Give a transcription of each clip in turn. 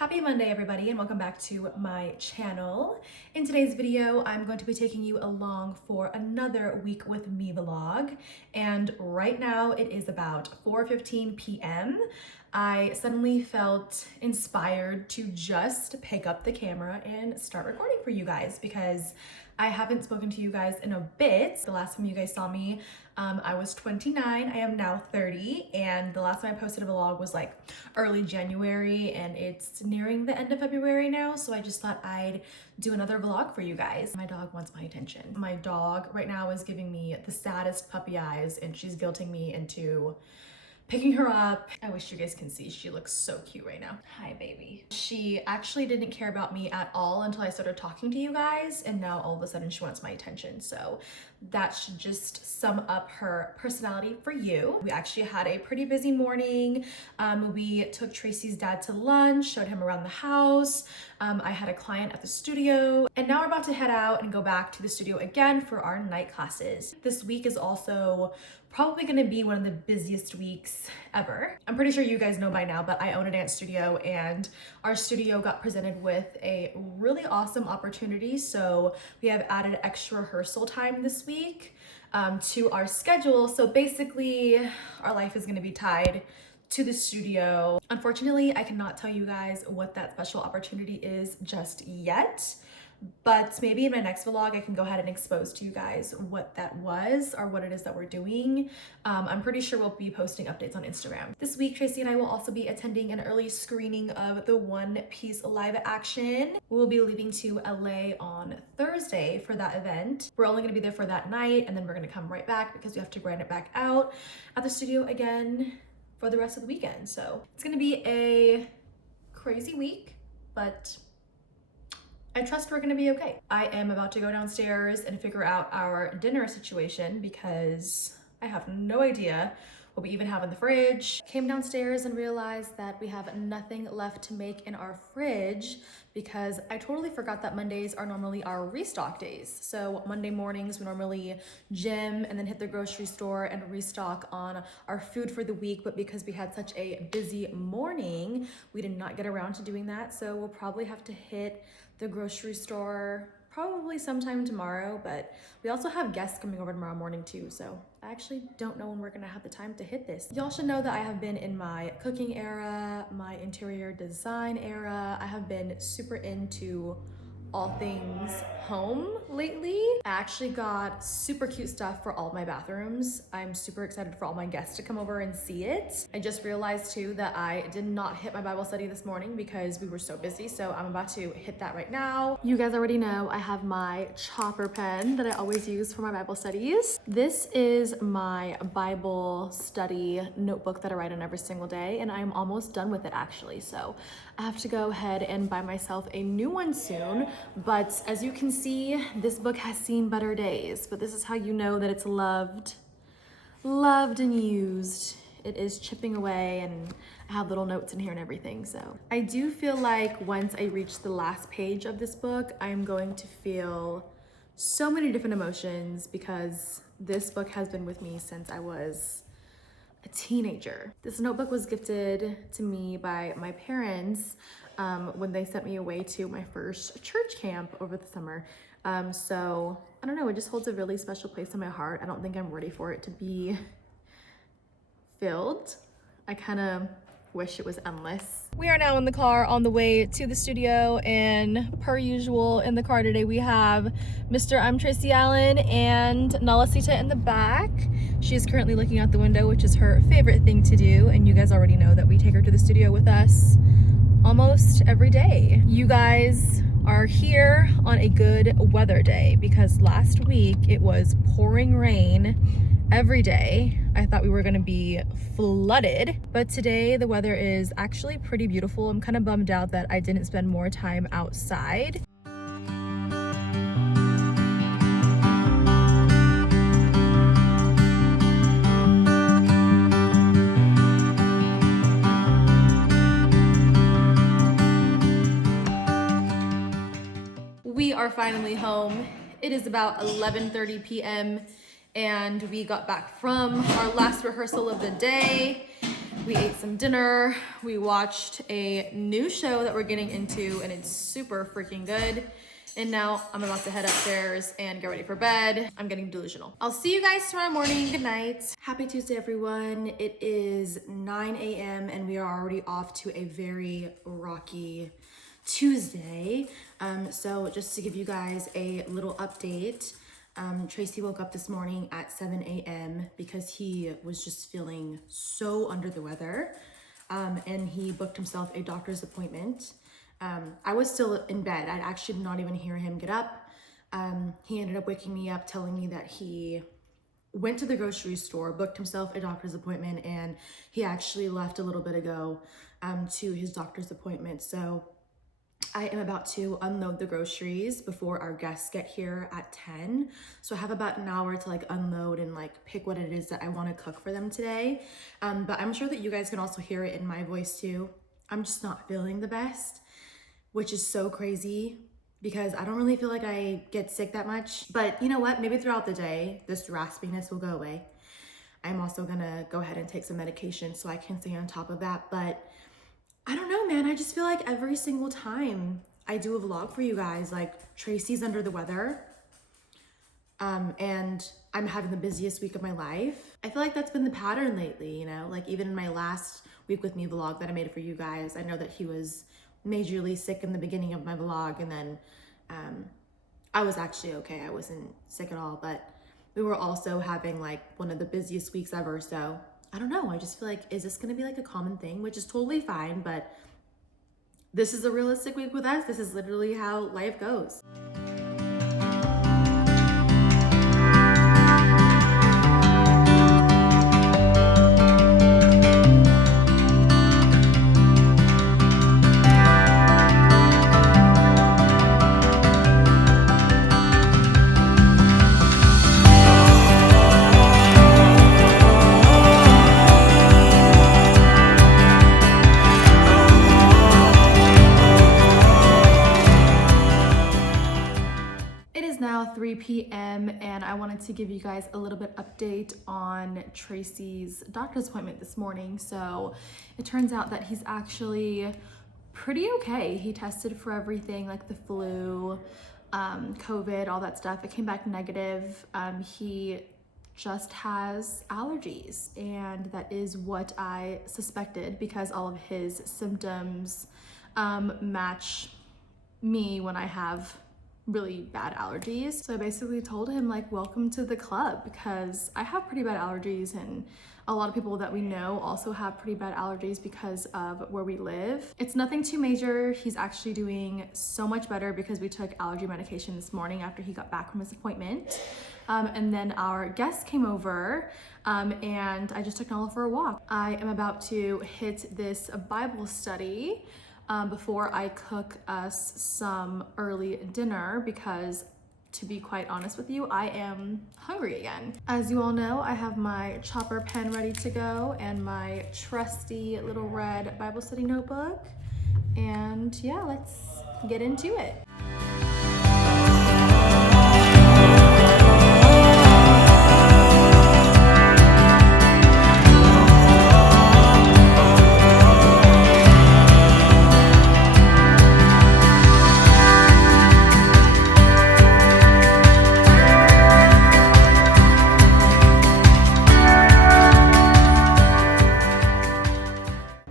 Happy Monday, everybody, and welcome back to my channel. In today's video, I'm going to be taking you along for another week with me vlog. And right now it is about 4:15 p.m. I suddenly felt inspired to just pick up the camera and start recording for you guys because I haven't spoken to you guys in a bit. The last time you guys saw me, I was 29, I am now 30, and the last time I posted a vlog was like early January, and it's nearing the end of February now, so I just thought I'd do another vlog for you guys. My dog wants my attention. My dog right now is giving me the saddest puppy eyes, and she's guilting me into picking her up. I wish you guys can see, she looks so cute right now. Hi, baby. She actually didn't care about me at all until I started talking to you guys, and now all of a sudden she wants my attention. So that should just sum up her personality for you. We actually had a pretty busy morning. We took Tracy's dad to lunch, showed him around the house. I had a client at the studio, and now we're about to head out and go back to the studio again for our night classes. This week is also probably gonna be one of the busiest weeks ever. I'm pretty sure you guys know by now, but I own a dance studio, and our studio got presented with a really awesome opportunity. So we have added extra rehearsal time this week to our schedule. So basically our life is gonna be tied to the studio. Unfortunately, I cannot tell you guys what that special opportunity is just yet, but maybe in my next vlog I can go ahead and expose to you guys what that was or what it is that we're doing. I'm pretty sure we'll be posting updates on Instagram. This week, Tracy and I will also be attending an early screening of the One Piece live action. We'll be leaving to LA on Thursday for that event. We're only gonna be there for that night, and then we're gonna come right back because we have to grind it back out at the studio again for the rest of the weekend. So it's gonna be a crazy week, but I trust we're gonna be okay. I am about to go downstairs and figure out our dinner situation because I have no idea what we even have in the fridge. Came downstairs and realized that we have nothing left to make in our fridge because I totally forgot that Mondays are normally our restock days. So Monday mornings we normally gym and then hit the grocery store and restock on our food for the week, but because we had such a busy morning, we did not get around to doing that. So we'll probably have to hit the grocery store probably sometime tomorrow, but we also have guests coming over tomorrow morning too, so I actually don't know when we're gonna have the time to hit this. Y'all should know that I have been in my cooking era, my interior design era. I have been super into all things home lately. I actually got super cute stuff for all of my bathrooms. I'm super excited for all my guests to come over and see it. I just realized too that I did not hit my Bible study this morning because we were so busy, so I'm about to hit that right now. You guys already know I have my chopper pen that I always use for my Bible studies. This is my Bible study notebook that I write on every single day, and I'm almost done with it actually, so I have to go ahead and buy myself a new one soon. But as you can see, this book has seen better days, but this is how you know that it's loved and used. It is chipping away, and I have little notes in here and everything. So I do feel like once I reach the last page of this book, I'm going to feel so many different emotions because this book has been with me since I was a teenager. This notebook was gifted to me by my parents when they sent me away to my first church camp over the summer. So I don't know, it just holds a really special place in my heart. I don't think I'm ready for it to be filled. I kind of wish it was endless. We are now in the car on the way to the studio, and per usual in the car today we have Mr. I'm Tracy Allen and Nalasita in the back. She is currently looking out the window, which is her favorite thing to do, and you guys already know that we take her to the studio with us almost every day. You guys are here on a good weather day because last week it was pouring rain every day. I thought we were gonna be flooded, but today the weather is actually pretty beautiful. I'm kind of bummed out that I didn't spend more time outside. We are finally home. It is about 11:30 p.m. and we got back from our last rehearsal of the day. We ate some dinner. We watched a new show that we're getting into and it's super freaking good. And now I'm about to head upstairs and get ready for bed. I'm getting delusional. I'll see you guys tomorrow morning. Good night. Happy Tuesday, everyone. It is 9 a.m. and we are already off to a very rocky Tuesday. So just to give you guys a little update, Tracy woke up this morning at 7 a.m. because he was just feeling so under the weather. And he booked himself a doctor's appointment. I was still in bed. I actually did not even hear him get up. He ended up waking me up, telling me that he went to the grocery store, booked himself a doctor's appointment, and he actually left a little bit ago to his doctor's appointment. So I am about to unload the groceries before our guests get here at 10. So I have about an hour to like unload and like pick what it is that I want to cook for them today. But I'm sure that you guys can also hear it in my voice too. I'm just not feeling the best, which is so crazy because I don't really feel like I get sick that much. But you know what? Maybe throughout the day, this raspiness will go away. I'm also gonna go ahead and take some medication so I can stay on top of that. But I don't know, man. I just feel like every single time I do a vlog for you guys, like Tracy's under the weather, and I'm having the busiest week of my life. I feel like that's been the pattern lately, you know? Like even in my last week with me vlog that I made for you guys, I know that he was majorly sick in the beginning of my vlog, and then I was actually okay. I wasn't sick at all, but we were also having like one of the busiest weeks ever, so I don't know. I just feel like, is this gonna be like a common thing? Which is totally fine, but this is a realistic week with us. This is literally how life goes. Now 3 p.m. and I wanted to give you guys a little bit update on Tracy's doctor's appointment this morning. So it turns out that he's actually pretty okay. He tested for everything like the flu, COVID, all that stuff. It came back negative. He just has allergies, and that is what I suspected because all of his symptoms match me when I have really bad allergies. So I basically told him like, welcome to the club, because I have pretty bad allergies and a lot of people that we know also have pretty bad allergies because of where we live. It's nothing too major. He's actually doing so much better because we took allergy medication this morning after he got back from his appointment. And then our guests came over and I just took Nala for a walk. I am about to hit this Bible study before I cook us some early dinner because, to be quite honest with you, I am hungry again. As you all know, I have my chopper pen ready to go and my trusty little red Bible study notebook. And yeah, let's get into it.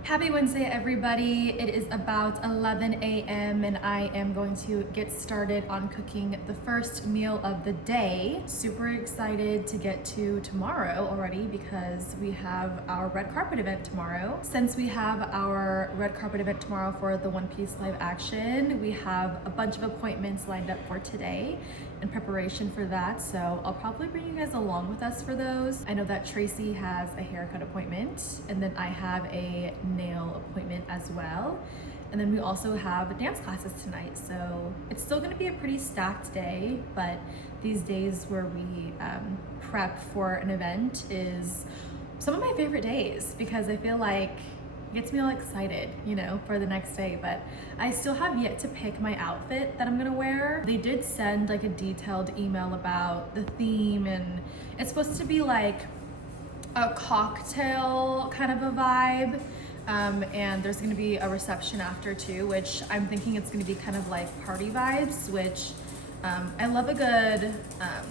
Happy Wednesday, everybody. It is about 11 a.m. and I am going to get started on cooking the first meal of the day. Super excited to get to tomorrow already because we have our red carpet event tomorrow. Since we have our red carpet event tomorrow for the One Piece live action, we have a bunch of appointments lined up for today in preparation for that, so I'll probably bring you guys along with us for those. I know that Tracy has a haircut appointment, and then I have a nail appointment as well. And then we also have dance classes tonight, so it's still gonna be a pretty stacked day, but these days where we prep for an event is some of my favorite days because I feel like it gets me all excited, you know, for the next day. But I still have yet to pick my outfit that I'm gonna wear. They did send like a detailed email about the theme, and it's supposed to be like a cocktail kind of a vibe. And there's gonna be a reception after too, which I'm thinking it's gonna be kind of like party vibes, which I love a good,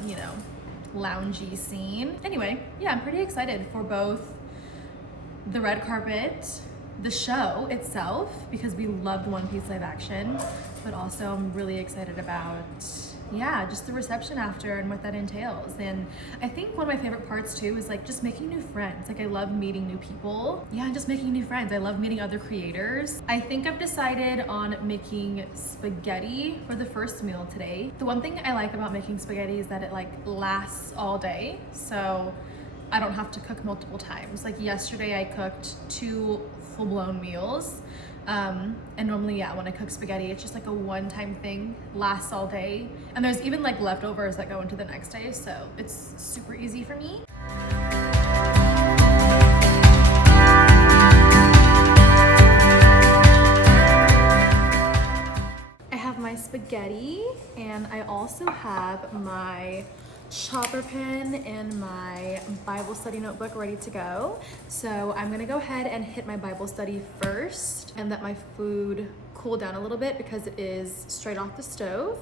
you know, loungy scene. Anyway, yeah, I'm pretty excited for both the red carpet, the show itself, because we loved One Piece live action, but also I'm really excited about, yeah, just the reception after and what that entails. And I think one of my favorite parts too is like just making new friends. Like I love meeting new people. Yeah, just making new friends. I love meeting other creators. I think I've decided on making spaghetti for the first meal today. The one thing I like about making spaghetti is that it like lasts all day. So I don't have to cook multiple times. Like yesterday I cooked 2 full-blown meals. And normally, yeah, when I cook spaghetti, it's just like a one-time thing, lasts all day. And there's even like leftovers that go into the next day, so it's super easy for me. I have my spaghetti, and I also have my chopper pen and my Bible study notebook ready to go. So I'm gonna go ahead and hit my Bible study first and let my food cool down a little bit because it is straight off the stove.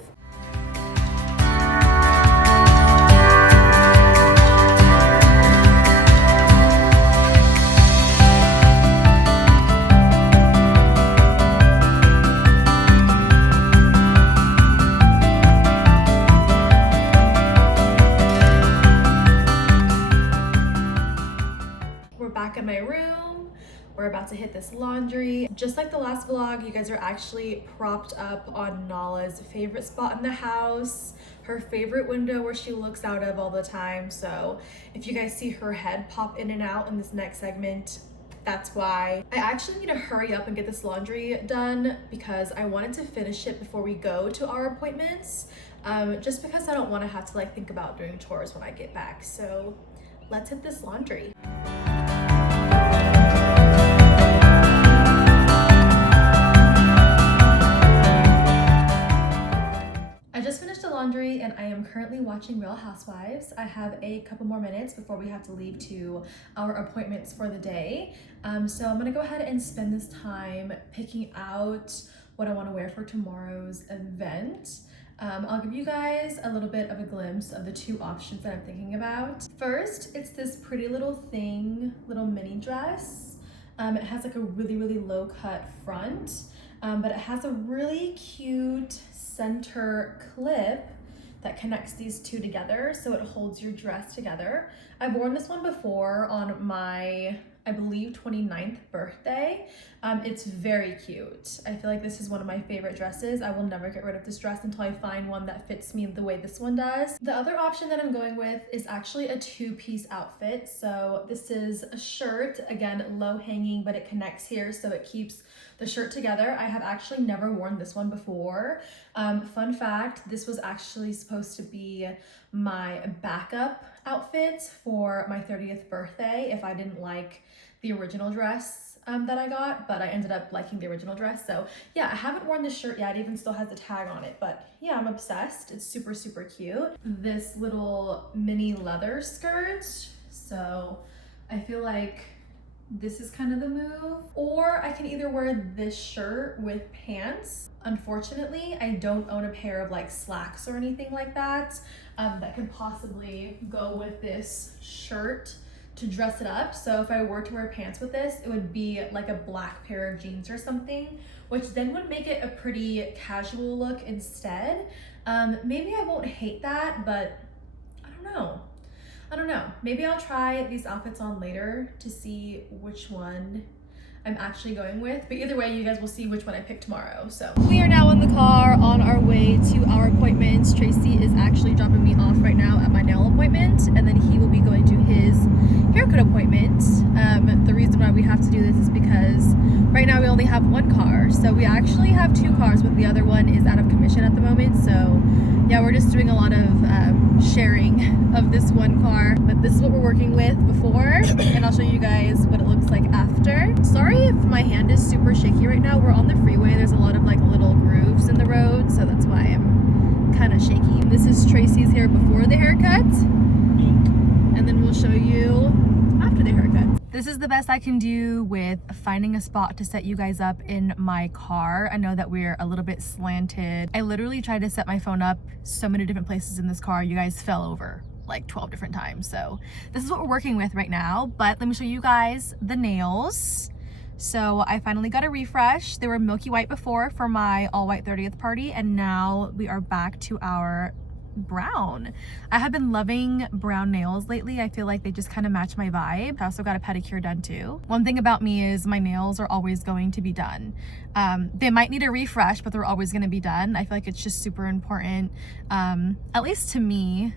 In my room, we're about to hit this laundry. Just like the last vlog, you guys are actually propped up on Nala's favorite spot in the house, her favorite window where she looks out of all the time. So if you guys see her head pop in and out in this next segment, that's why. I actually need to hurry up and get this laundry done because I wanted to finish it before we go to our appointments, just because I don't want to have to like think about doing chores when I get back. So let's hit this laundry. I just finished the laundry and I am currently watching Real Housewives. I have a couple more minutes before we have to leave to our appointments for the day. So I'm gonna go ahead and spend this time picking out what I wanna wear for tomorrow's event. I'll give you guys a little bit of a glimpse of the 2 options that I'm thinking about. First, it's this pretty little thing, little mini dress. It has like a really low cut front, but it has a really cute center clip that connects these 2 together so it holds your dress together. I've worn this one before on my, I believe, 29th birthday. It's very cute. I feel like this is one of my favorite dresses. I will never get rid of this dress until I find one that fits me the way this one does. The other option that I'm going with is actually a 2-piece outfit. So this is a shirt, again, low hanging, but it connects here so it keeps the shirt together. I have actually never worn this one before. Fun fact, this was actually supposed to be my backup outfit for my 30th birthday if I didn't like the original dress that I got, but I ended up liking the original dress. So yeah, I haven't worn this shirt yet. It even still has a tag on it, but yeah, I'm obsessed. It's super cute. This little mini leather skirt. So I feel like this is kind of the move. Or I can either wear this shirt with pants. Unfortunately, I don't own a pair of like slacks or anything like that that could possibly go with this shirt to dress it up. So if I were to wear pants with this, it would be like a black pair of jeans or something, which then would make it a pretty casual look instead. Maybe I won't hate that, but I don't know. Maybe I'll try these outfits on later to see which one I'm actually going with. But either way, you guys will see which one I pick tomorrow. So we are now in the car on our way to our appointments. Tracy is actually dropping me off right now at my nail appointment, and then he will be going to his haircut appointment. The reason why we have to do this is because right now we only have 1 car. So we actually have 2 cars, but the other one is out of commission at the moment. So yeah, we're just doing a lot of sharing of this 1 car, but this is what we're working with before, and I'll show you guys what it looks like after. Sorry if my hand is super shaky right now. We're on the freeway. There's a lot of like little grooves in the road, so that's why I'm kind of shaky. This is Tracy's hair before the haircut, and then we'll show you after. This is the best I can do with finding a spot to set you guys up in my car. I know that we're a little bit slanted. I literally tried to set my phone up so many different places in this car. You guys fell over like 12 different times. So this is what we're working with right now. But let me show you guys the nails. So I finally got a refresh. They were milky white before for my all white 30th party, and now we are back to our brown. I have been loving brown nails lately. I feel like they just kind of match my vibe. I also got a pedicure done too. One thing about me is my nails are always going to be done. They might need a refresh, but they're always going to be done. I feel like it's just super important, at least to me,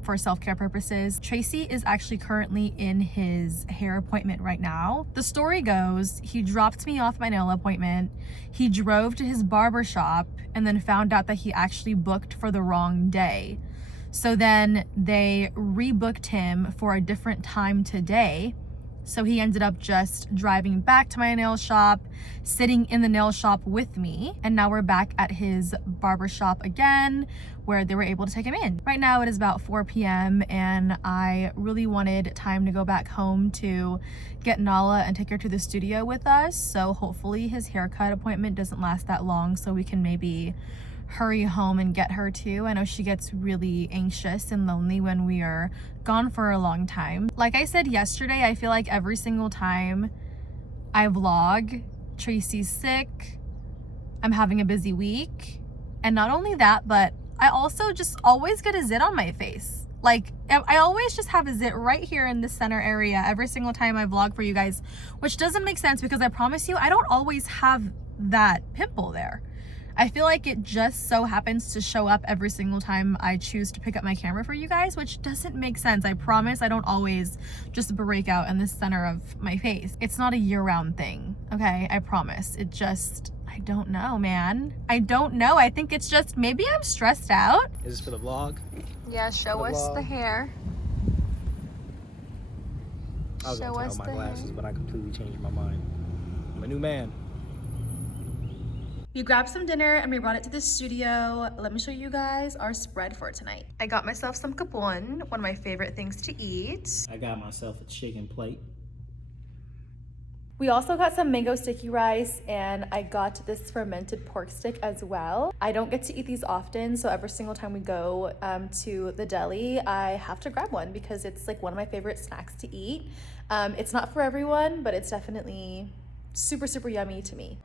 for self-care purposes. Tracy is actually currently in his hair appointment right now. The story goes, he dropped me off my nail appointment. He drove to his barber shop and then found out that he actually booked for the wrong day. So then they rebooked him for a different time today. So he ended up just driving back to my nail shop, sitting in the nail shop with me. And now we're back at his barber shop again, where they were able to take him in. Right now it is about 4 p.m. and I really wanted time to go back home to get Nala and take her to the studio with us. So hopefully his haircut appointment doesn't last that long, so we can maybe hurry home and get her too. I know she gets really anxious and lonely when we are gone for a long time. Like I said yesterday, I feel like every single time I vlog, Tracy's sick, I'm having a busy week. And not only that, but I also just always get a zit on my face. Like, I always just have a zit right here in the center area every single time I vlog for you guys, which doesn't make sense because I promise you, I don't always have that pimple there. I feel like it just so happens to show up every single time I choose to pick up my camera for you guys, which doesn't make sense. I promise I don't always just break out in the center of my face. It's not a year-round thing, okay? I promise. It just, I don't know, man. I don't know. I think it's just, maybe I'm stressed out. Is this for the vlog? Yeah, show us the hair. I was gonna take out my glasses, but I completely changed my mind. I'm a new man. We grabbed some dinner and we brought it to the studio. Let me show you guys our spread for tonight. I got myself some kapon, one of my favorite things to eat. I got myself a chicken plate. We also got some mango sticky rice, and I got this fermented pork stick as well. I don't get to eat these often, so every single time we go to the deli, I have to grab one because it's like one of my favorite snacks to eat. It's not for everyone, but it's definitely super, super yummy to me.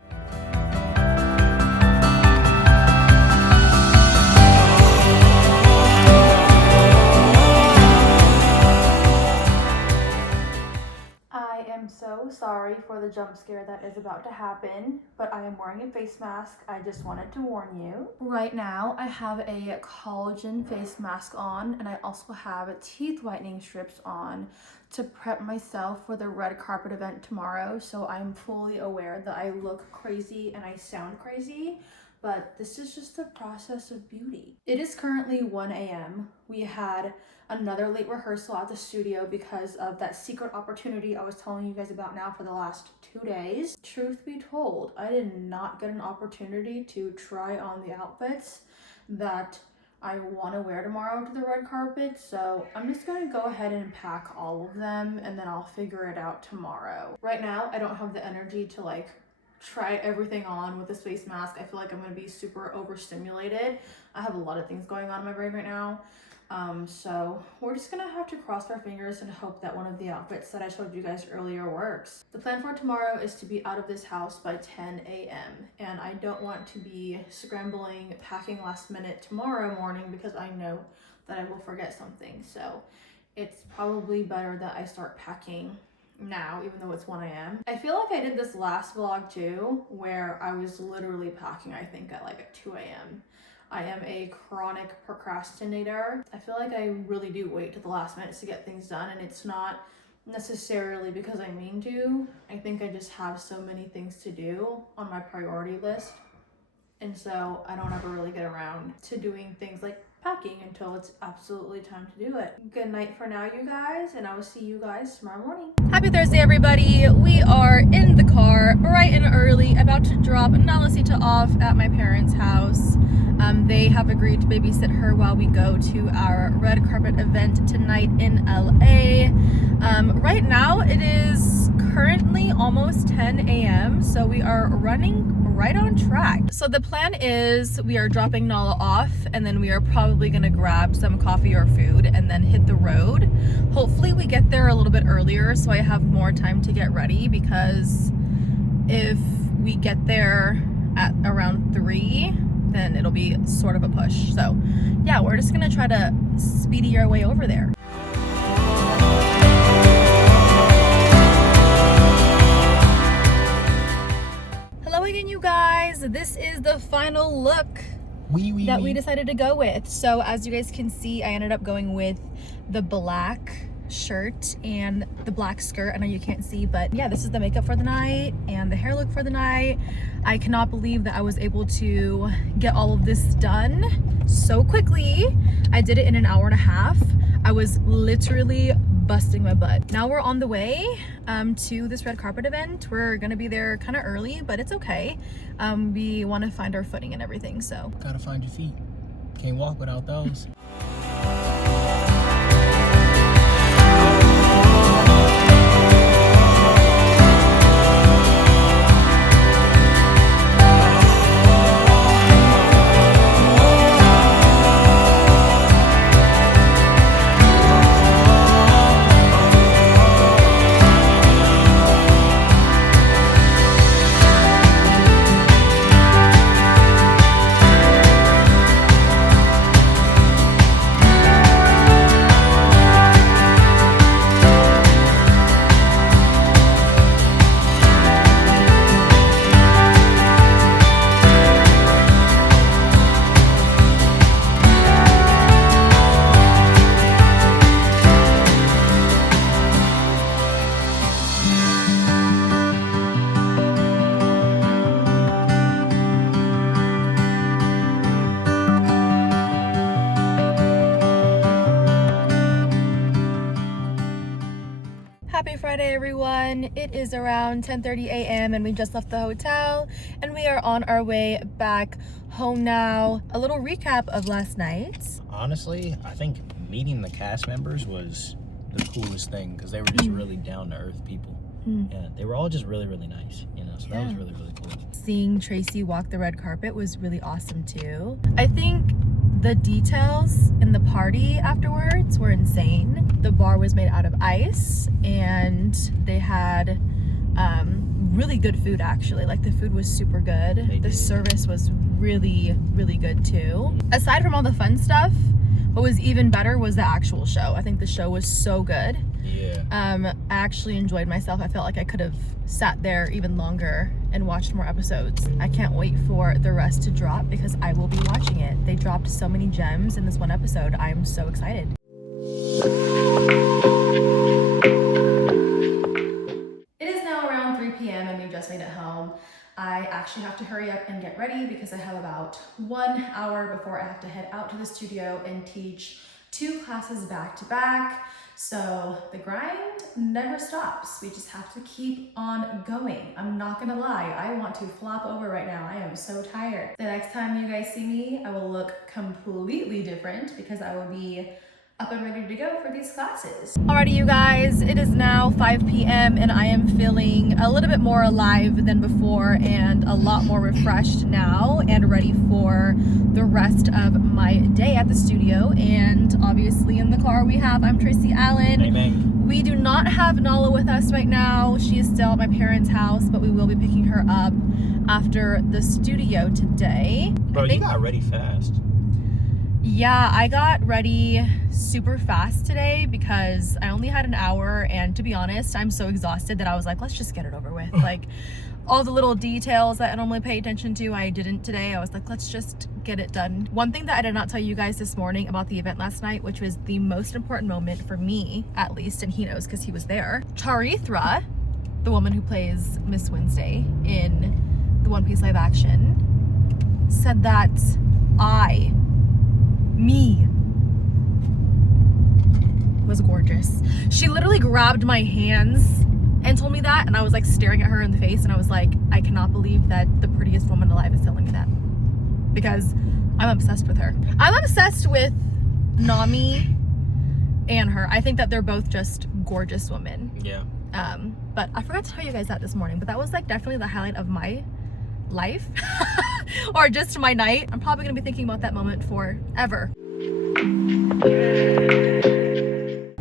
I'm so sorry for the jump scare that is about to happen, but I am wearing a face mask. I just wanted to warn you. Right now, I have a collagen face mask on, and I also have teeth whitening strips on to prep myself for the red carpet event tomorrow. So I'm fully aware that I look crazy and I sound crazy, but this is just the process of beauty. It is currently 1 a.m. We had another late rehearsal at the studio because of that secret opportunity I was telling you guys about now for the last 2 days. Truth be told, I did not get an opportunity to try on the outfits that I want to wear tomorrow to the red carpet, so I'm just gonna go ahead and pack all of them and then I'll figure it out tomorrow. Right now, I don't have the energy to like try everything on with this face mask. I feel like I'm gonna be super overstimulated. I have a lot of things going on in my brain right now. So we're just gonna have to cross our fingers and hope that one of the outfits that I showed you guys earlier works. The plan for tomorrow is to be out of this house by 10 a.m. and I don't want to be scrambling, packing last minute tomorrow morning because I know that I will forget something. So it's probably better that I start packing now, even though it's 1 a.m. I feel like I did this last vlog too, where I was literally packing, I think at like 2 a.m. I am a chronic procrastinator. I feel like I really do wait to the last minute to get things done, and it's not necessarily because I mean to. I think I just have so many things to do on my priority list, and so I don't ever really get around to doing things like packing until it's absolutely time to do it. Good night for now, you guys, and I will see you guys tomorrow morning. Happy Thursday, everybody. We are in the car bright and early, about to drop Nalasita off at my parents' house. They have agreed to babysit her while we go to our red carpet event tonight in LA. Right now it is currently almost 10 a.m. so we are running right on track. So the plan is we are dropping Nala off and then we are probably gonna grab some coffee or food and then hit the road. Hopefully we get there a little bit earlier so I have more time to get ready, because if we get there at around 3, then it'll be sort of a push. So yeah, we're just gonna try to speedy our way over there. Hello again, you guys. This is the final look that we decided to go with. So as you guys can see, I ended up going with the black shirt and the black skirt. I know you can't see, but yeah, this is the makeup for the night and the hair look for the night. I cannot believe that I was able to get all of this done so quickly. I did it in an hour and a half. I was literally busting my butt. Now we're on the way to this red carpet event. We're gonna be there kind of early, but it's okay. We want to find our footing and everything, so. Gotta find your feet. Can't walk without those. Happy Friday, everyone. It is around 10:30 a.m. and we just left the hotel and we are on our way back home now. A little recap of last night. Honestly, I think meeting the cast members was the coolest thing, because they were just really down-to-earth people. Yeah, they were all just really, really nice, you know, so that was really, really cool. Seeing Tracy walk the red carpet was really awesome too. I think the details in the party afterwards were insane. The bar was made out of ice and they had really good food, actually. Like, the food was super good. The service was really, really good too. Aside from all the fun stuff, what was even better was the actual show. I think the show was so good. Yeah. I actually enjoyed myself. I felt like I could have sat there even longer and watched more episodes. I can't wait for the rest to drop because I will be watching it. They dropped so many gems in this one episode. I am so excited. It is now around 3 p.m. and we just made it home. I actually have to hurry up and get ready because I have about 1 hour before I have to head out to the studio and teach 2 classes back to back. So the grind never stops. We just have to keep on going. I'm not gonna lie, I want to flop over right now. I am so tired. The next time you guys see me, I will look completely different because I will be up and ready to go for these classes. Alrighty, you guys, it is now 5 p.m. and I am feeling a little bit more alive than before and a lot more refreshed now and ready for the rest of my day at the studio. And obviously in the car I'm Tracy Allen. Amen. We do not have Nala with us right now. She is still at my parents' house, but we will be picking her up after the studio today. Bro, you got ready fast. Yeah, I got ready super fast today because I only had an hour, and to be honest, I'm so exhausted that I was like, let's just get it over with. Like, all the little details that I normally pay attention to, I didn't today. I was like, let's just get it done. One thing that I did not tell you guys this morning about the event last night, which was the most important moment for me, at least, and he knows because he was there. Charithra, the woman who plays Miss Wednesday in the One Piece live action, said that I me was gorgeous. She literally grabbed my hands and told me that, and I was like staring at her in the face, and I was like, I cannot believe that the prettiest woman alive is telling me that, because I'm obsessed with her. I'm obsessed with Nami and her. I think that they're both just gorgeous women. Yeah. But I forgot to tell you guys that this morning, but that was like definitely the highlight of my life or just my night. I'm probably gonna be thinking about that moment forever.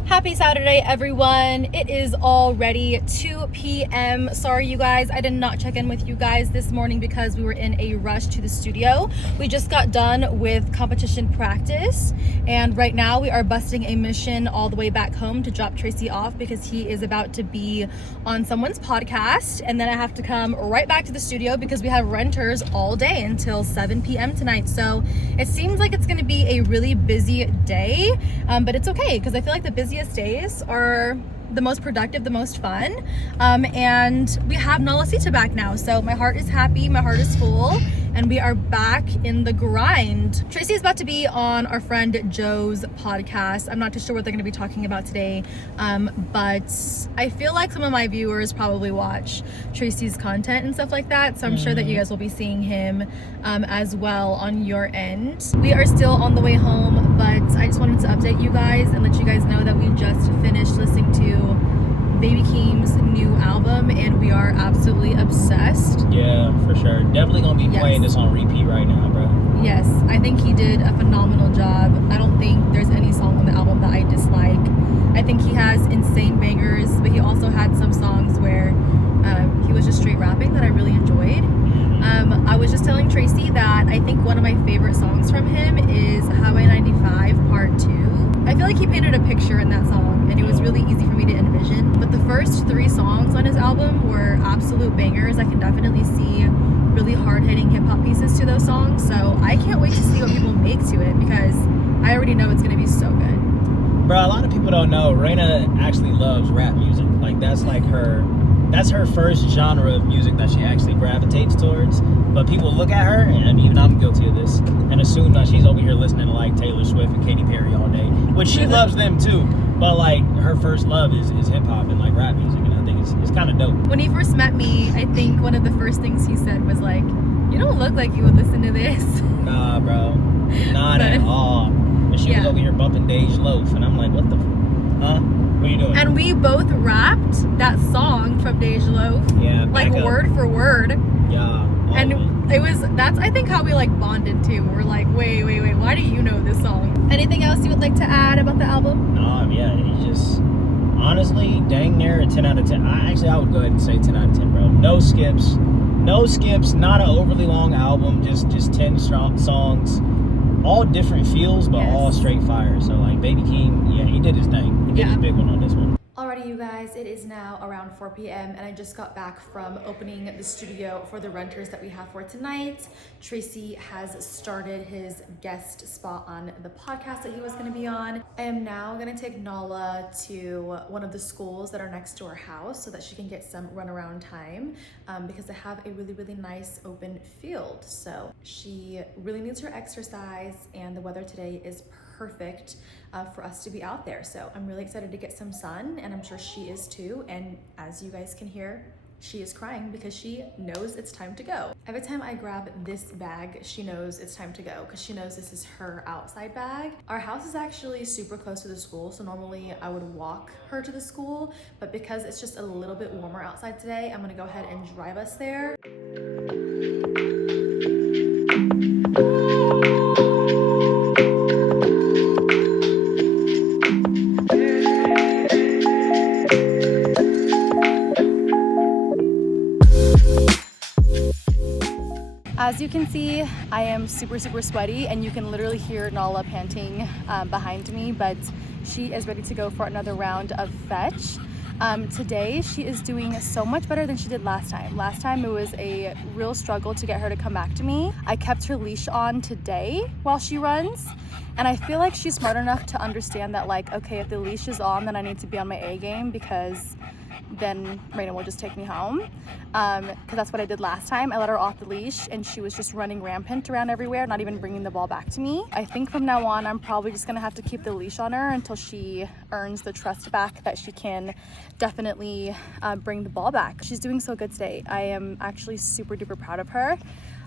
Happy Saturday, everyone. It is already 2 p.m. Sorry, you guys, I did not check in with you guys this morning because we were in a rush to the studio. We just got done with competition practice, and right now we are busting a mission all the way back home to drop Tracy off because he is about to be on someone's podcast, and then I have to come right back to the studio because we have renters all day until 7 p.m. tonight. So it seems like it's gonna be a really busy day, but it's okay because I feel like the busiest days are the most productive, the most fun, and we have Nalasita back now, so my heart is happy, my heart is full, and we are back in the grind. Tracy is about to be on our friend Joe's podcast. I'm not too sure what they're going to be talking about today, but I feel like some of my viewers probably watch Tracy's content and stuff like that, so I'm sure that you guys will be seeing him as well on your end. We are still on the way home, but I just wanted to update you guys and let you guys know that we just finished listening to Baby Keem's new album, and we are absolutely obsessed. Yeah, for sure. Definitely gonna be playing this on repeat right now, bro. Yes, I think he did a phenomenal job. I don't think there's any song on the album that I dislike. I think he has insane bangers, but he also had some songs where he was just straight rapping that I really enjoyed. I was just telling Tracy that I think one of my favorite songs from him is Highway 95 Part 2. I feel like he painted a picture in that song, and it was really easy for me to envision. But the first 3 songs on his album were absolute bangers. I can definitely see really hard-hitting hip-hop pieces to those songs, so I can't wait to see what people make to it because I already know it's gonna be so good. Bro, a lot of people don't know Reina actually loves rap music. Like that's her first genre of music that she actually gravitates towards. But people look at her, and even I'm guilty of this, and assume that she's over here listening to like Taylor Swift and Katy Perry all day, which she loves them too. But like her first love is hip hop and like rap music, and I think it's kind of dope. When he first met me, I think one of the first things he said was like, "You don't look like you would listen to this." Nah, bro, not at all. And she was over here bumping Dej Loaf, and I'm like, what the, huh? What are you doing? And we both rapped that song from Dej Loaf, like word for word. Yeah. And that's I think how we like bonded too. We're like, wait, why do you know this song? Anything else you would like to add about the album? Yeah, he just, honestly, dang near a 10 out of 10. I would go ahead and say 10 out of 10, bro. No skips, not an overly long album, just 10 songs, all different feels, but all straight fire. So like Baby Keem, yeah, he did his thing. He did his big one on this one. Alrighty, you guys, it is now around 4 p.m. and I just got back from opening the studio for the renters that we have for tonight. Tracy has started his guest spot on the podcast that he was going to be on. I am now going to take Nala to one of the schools that are next to our house so that she can get some runaround time because I have a really nice open field. So she really needs her exercise, and the weather today is perfect for us to be out there. So I'm really excited to get some sun, and I'm sure she is too. And as you guys can hear, she is crying because she knows it's time to go. Every time I grab this bag, she knows it's time to go because she knows this is her outside bag. Our house is actually super close to the school, so normally I would walk her to the school, but because it's just a little bit warmer outside today, I'm gonna go ahead and drive us there. As you can see, I am super sweaty, and you can literally hear Nala panting behind me, but she is ready to go for another round of fetch. Today, she is doing so much better than she did last time. Last time, it was a real struggle to get her to come back to me. I kept her leash on today while she runs, and I feel like she's smart enough to understand that, like, okay, if the leash is on, then I need to be on my A game because then Reina will just take me home, because that's what I did last time. I let her off the leash and she was just running rampant around everywhere, not even bringing the ball back to me. I think from now on, I'm probably just gonna have to keep the leash on her until she earns the trust back that she can definitely bring the ball back. She's doing so good today. I am actually super duper proud of her.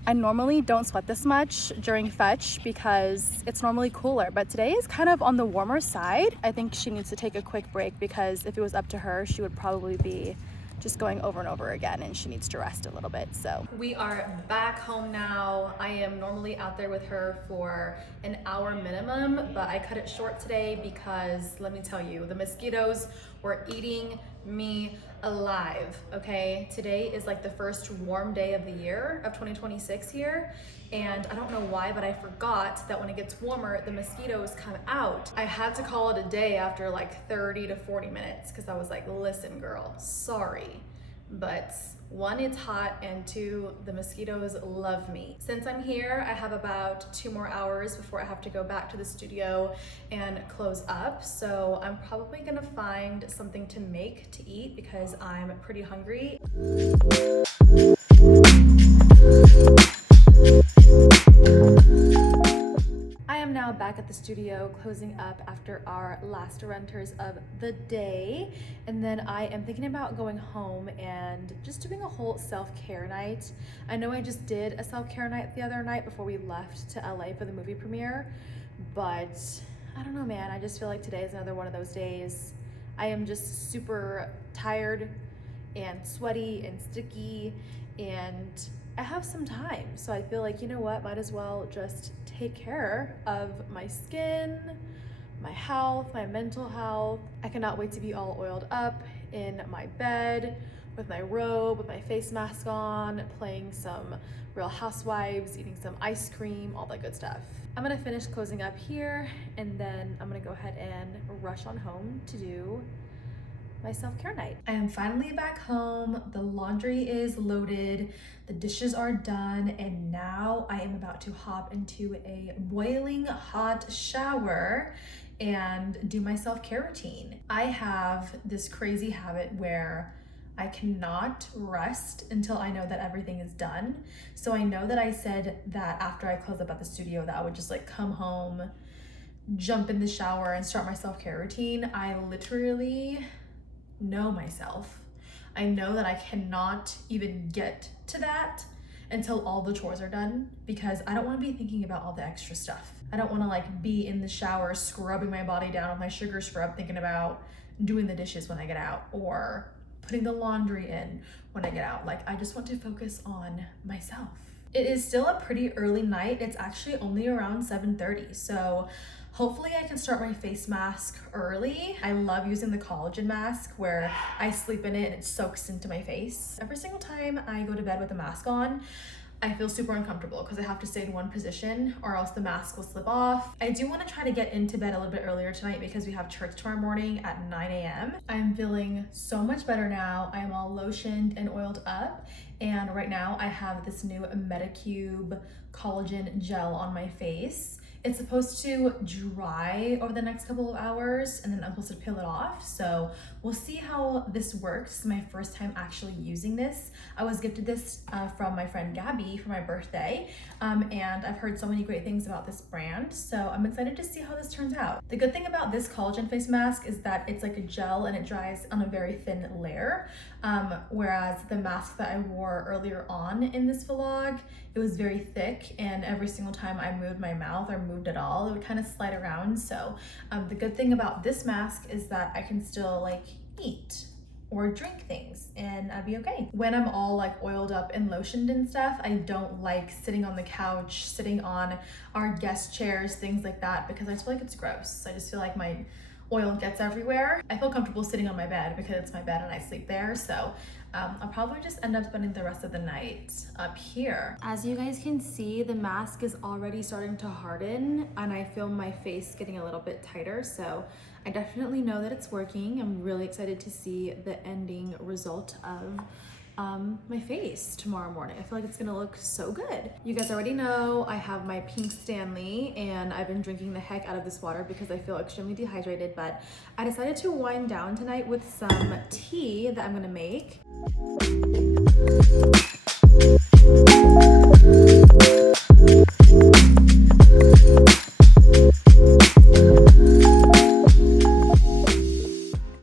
I normally don't sweat this much during fetch because it's normally cooler, but today is kind of on the warmer side. I think she needs to take a quick break because if it was up to her, she would probably be just going over and over again, and she needs to rest a little bit. So we are back home now. I am normally out there with her for an hour minimum, but I cut it short today because let me tell you, the mosquitoes were eating me alive, okay? Today is like the first warm day of the year of 2026 here, and I don't know why, but I forgot that when it gets warmer, the mosquitoes come out. I had to call it a day after like 30 to 40 minutes because I was like, listen girl, sorry. But one, it's hot, and two, the mosquitoes love me. Since I'm here, I have about 2 more hours before I have to go back to the studio and close up. So I'm probably gonna find something to make to eat because I'm pretty hungry. I am now back at the studio closing up after our last renters of the day, and then I am thinking about going home and just doing a whole self-care night. I know I just did a self-care night the other night before we left to LA for the movie premiere, but I don't know, man, I just feel like today is another one of those days. I am just super tired and sweaty and sticky, and I have some time, so I feel like, you know what, might as well just take care of my skin, my health, my mental health. I cannot wait to be all oiled up in my bed with my robe, with my face mask on, playing some Real Housewives, eating some ice cream, all that good stuff. I'm gonna finish closing up here, and then I'm gonna go ahead and rush on home to do my self-care night. I am finally back home. The laundry is loaded, the dishes are done, and now I am about to hop into a boiling hot shower and do my self-care routine. I have this crazy habit where I cannot rest until I know that everything is done. So I know that I said that after I close up at the studio that I would just like come home, jump in the shower, and start my self-care routine. I literally know myself. I know that I cannot even get to that until all the chores are done because I don't want to be thinking about all the extra stuff. I don't want to like be in the shower scrubbing my body down with my sugar scrub thinking about doing the dishes when I get out or putting the laundry in when I get out. Like, I just want to focus on myself. It is still a pretty early night. It's actually only around 7:30, so hopefully I can start my face mask early. I love using the collagen mask where I sleep in it and it soaks into my face. Every single time I go to bed with a mask on, I feel super uncomfortable because I have to stay in one position or else the mask will slip off. I do want to try to get into bed a little bit earlier tonight because we have church tomorrow morning at 9 a.m. I'm feeling so much better now. I'm all lotioned and oiled up, and right now I have this new Medicube collagen gel on my face. It's supposed to dry over the next couple of hours and then I'm supposed to peel it off. So we'll see how this works. It's my first time actually using this. I was gifted this from my friend Gabby for my birthday. And I've heard so many great things about this brand. So I'm excited to see how this turns out. The good thing about this collagen face mask is that it's like a gel and it dries on a very thin layer. Whereas the mask that I wore earlier on in this vlog, it was very thick, and every single time I moved my mouth or moved at all, it would kind of slide around. So the good thing about this mask is that I can still like eat or drink things and I'd be okay. When I'm all like oiled up and lotioned and stuff, I don't like sitting on the couch, sitting on our guest chairs, things like that, because I just feel like it's gross. I just feel like my oil gets everywhere. I feel comfortable sitting on my bed because it's my bed and I sleep there. So I'll probably just end up spending the rest of the night up here. As you guys can see, the mask is already starting to harden and I feel my face getting a little bit tighter. So I definitely know that it's working. I'm really excited to see the ending result of my face tomorrow morning. I feel like it's gonna look so good. You guys already know I have my pink Stanley and I've been drinking the heck out of this water because I feel extremely dehydrated, but I decided to wind down tonight with some tea that I'm gonna make.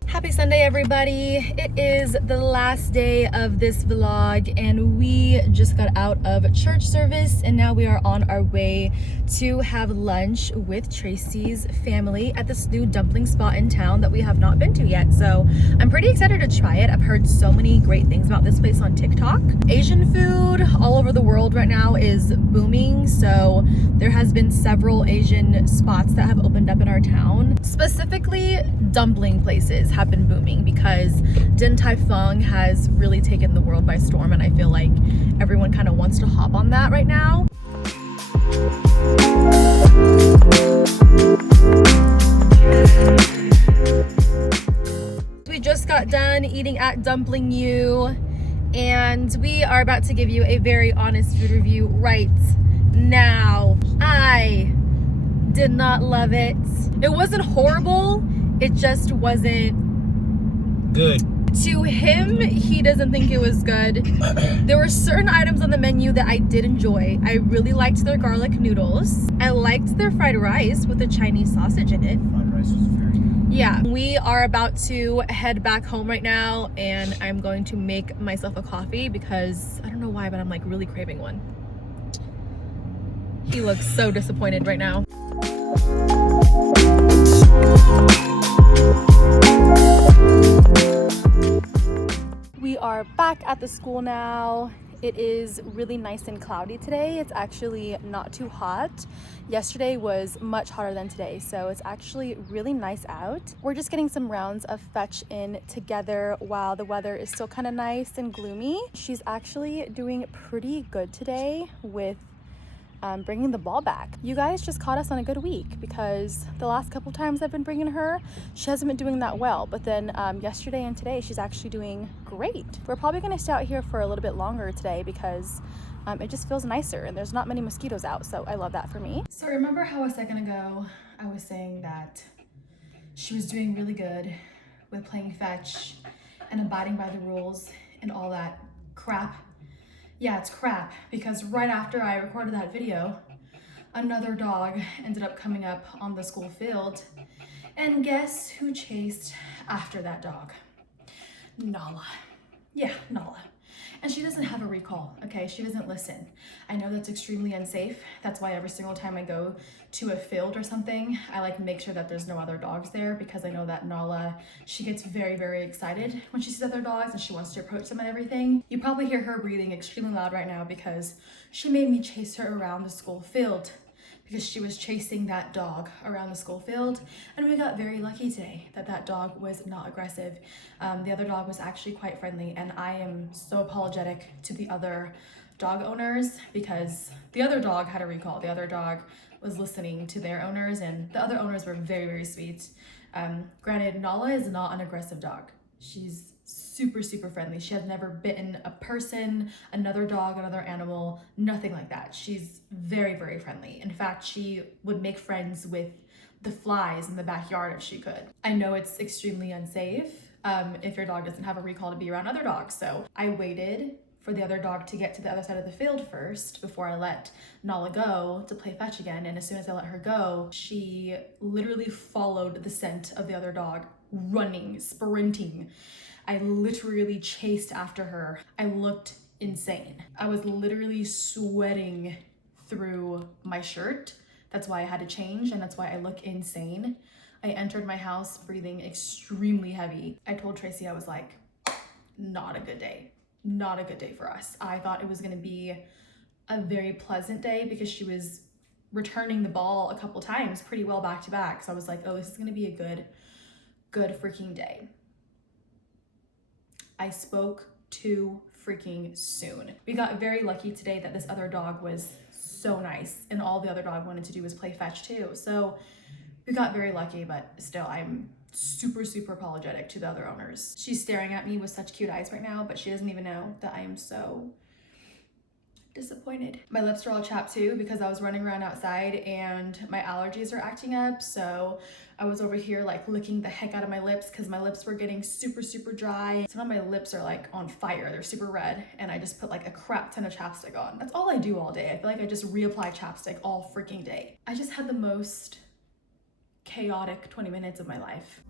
Happy Sunday, everybody. It is the last day of this vlog and we just got out of church service and now we are on our way to have lunch with Tracy's family at this new dumpling spot in town that we have not been to yet. So I'm pretty excited to try it. I've heard so many great things about this place on TikTok. Asian food all over the world right now is booming. So there has been several Asian spots that have opened up in our town. Specifically, dumpling places have been booming because Din Tai Fung has really taken the world by storm, and I feel like everyone kind of wants to hop on that right now. We just got done eating at Dumpling U and we are about to give you a very honest food review right now. I did not love it. It wasn't horrible, it just wasn't Good. to him. He doesn't think it was good. There were certain items on the menu that I did enjoy. I really liked their garlic noodles. I liked their fried rice with the Chinese sausage in it. Fried rice was very good. Yeah, we are about to head back home right now and I'm going to make myself a coffee because I don't know why, but I'm like really craving one. He looks so disappointed right now. We are back at the school now. It is really nice and cloudy today. It's actually not too hot. Yesterday was much hotter than today, so it's actually really nice out. We're just getting some rounds of fetch in together while the weather is still kind of nice and gloomy. She's actually doing pretty good today with bringing the ball back. You guys just caught us on a good week because the last couple times I've been bringing her, she hasn't been doing that well. But then yesterday and today, she's actually doing great. We're probably gonna stay out here for a little bit longer today because it just feels nicer and there's not many mosquitoes out. So I love that for me. So remember how a second ago, I was saying that she was doing really good with playing fetch and abiding by the rules and all that crap. Yeah, it's crap because right after I recorded that video, another dog ended up coming up on the school field. And guess who chased after that dog? Nala. Yeah, Nala. And she doesn't have a recall, okay? She doesn't listen. I know that's extremely unsafe. That's why every single time I go to a field or something, I like make sure that there's no other dogs there because I know that Nala, she gets very, very excited when she sees other dogs and she wants to approach them and everything. You probably hear her breathing extremely loud right now because she made me chase her around the school field because she was chasing that dog around the school field. And we got very lucky today that that dog was not aggressive. The other dog was actually quite friendly, and I am so apologetic to the other dog owners because the other dog had a recall. The other dog was listening to their owners and the other owners were very, very sweet. Granted, Nala is not an aggressive dog. She's super, super friendly. She has never bitten a person, another dog, another animal, nothing like that. She's very, very friendly. In fact, she would make friends with the flies in the backyard if she could. I know it's extremely unsafe if your dog doesn't have a recall to be around other dogs. So I waited for the other dog to get to the other side of the field first before I let Nala go to play fetch again. And as soon as I let her go, she literally followed the scent of the other dog, running, sprinting. I literally chased after her. I looked insane. I was literally sweating through my shirt. That's why I had to change and that's why I look insane. I entered my house breathing extremely heavy. I told Tracy, I was like, not a good day. Not a good day for us. I thought it was gonna be a very pleasant day because she was returning the ball a couple times pretty well back to back. So I was like, oh, this is gonna be a good freaking day. I spoke too freaking soon. We got very lucky today that this other dog was so nice and all the other dog wanted to do was play fetch too. So we got very lucky, but still I'm super, super apologetic to the other owners. She's staring at me with such cute eyes right now, but she doesn't even know that I am so disappointed. My lips are all chapped too because I was running around outside and my allergies are acting up. So I was over here like licking the heck out of my lips because my lips were getting super, super dry. So now my lips are like on fire. They're super red. And I just put like a crap ton of chapstick on. That's all I do all day. I feel like I just reapply chapstick all freaking day. I just had the most chaotic 20 minutes of my life.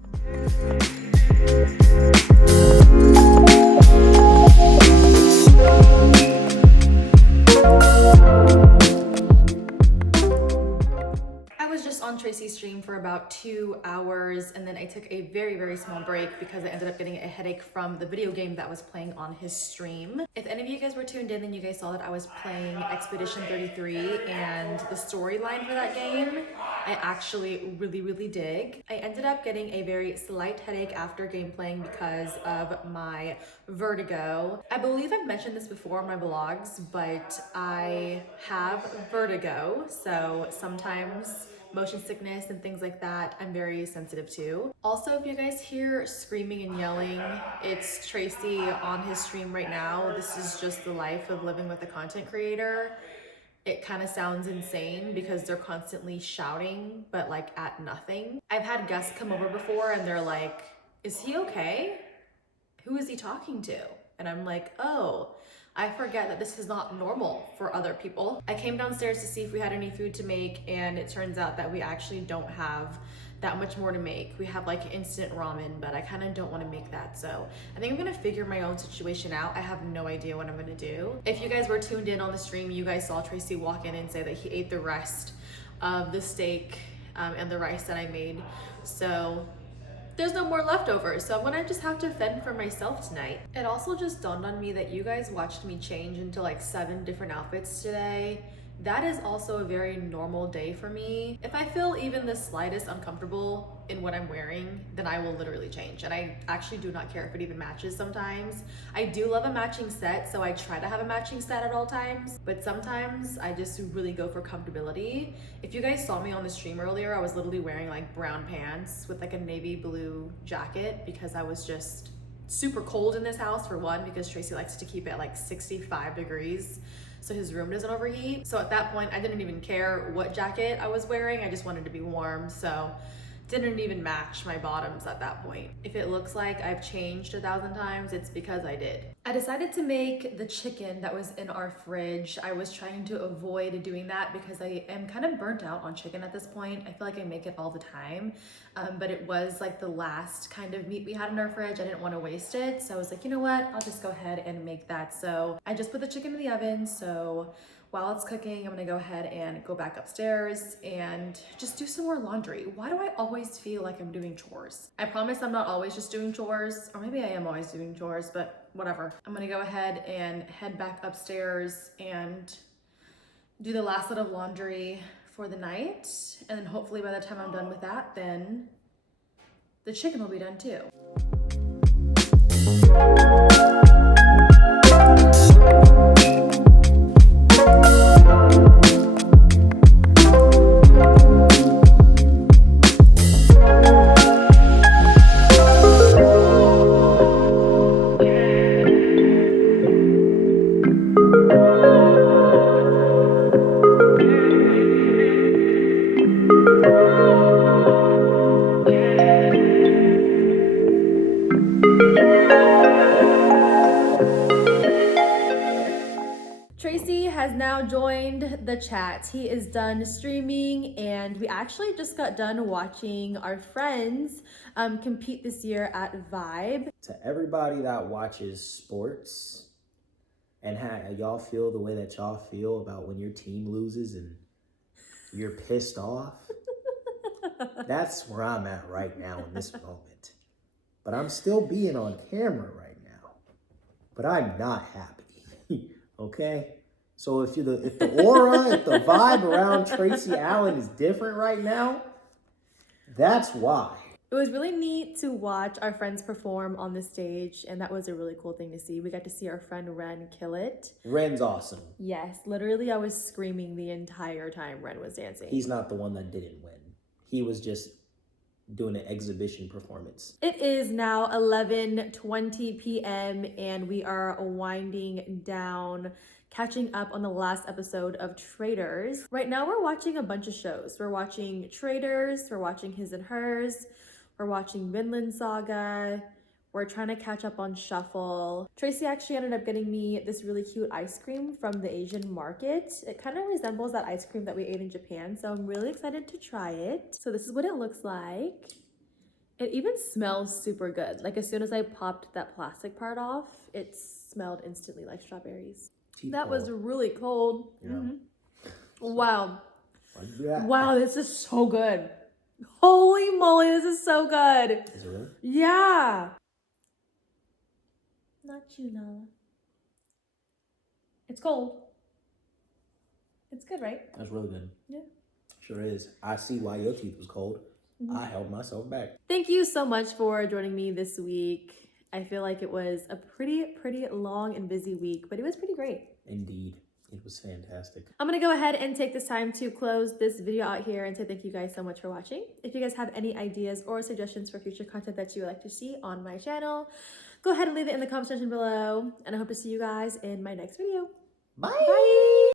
I was just on Tracy's stream for about 2 hours and then I took a very, very small break because I ended up getting a headache from the video game that was playing on his stream. If any of you guys were tuned in, then you guys saw that I was playing Expedition 33 and the storyline for that game I actually really, really dig. I ended up getting a very slight headache after game playing because of my vertigo. I believe I've mentioned this before on my vlogs, but I have vertigo, so sometimes motion sickness and things like that I'm very sensitive to. Also, if you guys hear screaming and yelling, it's Tracy on his stream right now. This is just the life of living with a content creator. It kind of sounds insane because they're constantly shouting, but like at nothing. I've had guests come over before and they're like, is he okay? Who is he talking to? And I'm like, oh, I forget that this is not normal for other people. I came downstairs to see if we had any food to make, and it turns out that we actually don't have that much more to make. We have like instant ramen, but I kind of don't want to make that. So I think I'm gonna figure my own situation out. I have no idea what I'm gonna do. If you guys were tuned in on the stream, you guys saw Tracy walk in and say that he ate the rest of the steak and the rice that I made. So there's no more leftovers, so I'm gonna just have to fend for myself tonight. It also just dawned on me that you guys watched me change into like 7 different outfits today. That is also a very normal day for me. If I feel even the slightest uncomfortable in what I'm wearing, then I will literally change. And I actually do not care if it even matches sometimes. I do love a matching set, so I try to have a matching set at all times, but sometimes I just really go for comfortability. If you guys saw me on the stream earlier, I was literally wearing like brown pants with like a navy blue jacket because I was just super cold in this house, for one, because Tracy likes to keep it like 65 degrees so his room doesn't overheat. So at that point, I didn't even care what jacket I was wearing. I just wanted to be warm, so didn't even match my bottoms at that point. If it looks like I've changed 1,000 times, it's because I did. I decided to make the chicken that was in our fridge. I was trying to avoid doing that because I am kind of burnt out on chicken at this point. I feel like I make it all the time, but it was like the last kind of meat we had in our fridge. I didn't want to waste it, so I was like, you know what? I'll just go ahead and make that. So I just put the chicken in the oven, so while it's cooking, I'm gonna go ahead and go back upstairs and just do some more laundry. Why do I always feel like I'm doing chores? I promise I'm not always just doing chores, or maybe I am always doing chores, but whatever. I'm gonna go ahead and head back upstairs and do the last set of laundry for the night. And then hopefully by the time I'm done with that, then the chicken will be done too. Tracy has now joined the chat. He is done streaming and we actually just got done watching our friends compete this year at Vibe. To everybody that watches sports and how y'all feel the way that y'all feel about when your team loses and you're pissed off, that's where I'm at right now in this moment. But I'm still being on camera right now. But I'm not happy. Okay? So if the aura, if the vibe around Tracy Allen is different right now, that's why. It was really neat to watch our friends perform on the stage, and that was a really cool thing to see. We got to see our friend Ren kill it. Ren's awesome. Yes, literally I was screaming the entire time Ren was dancing. He's not the one that didn't win. He was just doing an exhibition performance. It is now 11:20 p.m. and we are winding down, catching up on the last episode of Traders. Right now we're watching a bunch of shows. We're watching Traders, we're watching His and Hers, we're watching Vinland Saga, we're trying to catch up on Shuffle. Tracy actually ended up getting me this really cute ice cream from the Asian market. It kind of resembles that ice cream that we ate in Japan, so I'm really excited to try it. So this is what it looks like. It even smells super good. Like as soon as I popped that plastic part off, it smelled instantly like strawberries. That was really cold. Yeah. Wow. Yeah. Wow, this is so good. Holy moly, this is so good. Is it really? Yeah. Not you, Nala. It's cold. It's good, right? That's really good. Yeah. Sure is. I see why your teeth was cold. I held myself back. Thank you so much for joining me this week. I feel like it was a pretty long and busy week, but it was pretty great. Indeed. It was fantastic. I'm gonna go ahead and take this time to close this video out here and say thank you guys so much for watching. If you guys have any ideas or suggestions for future content that you would like to see on my channel, go ahead and leave it in the comment section below. And I hope to see you guys in my next video. Bye. Bye.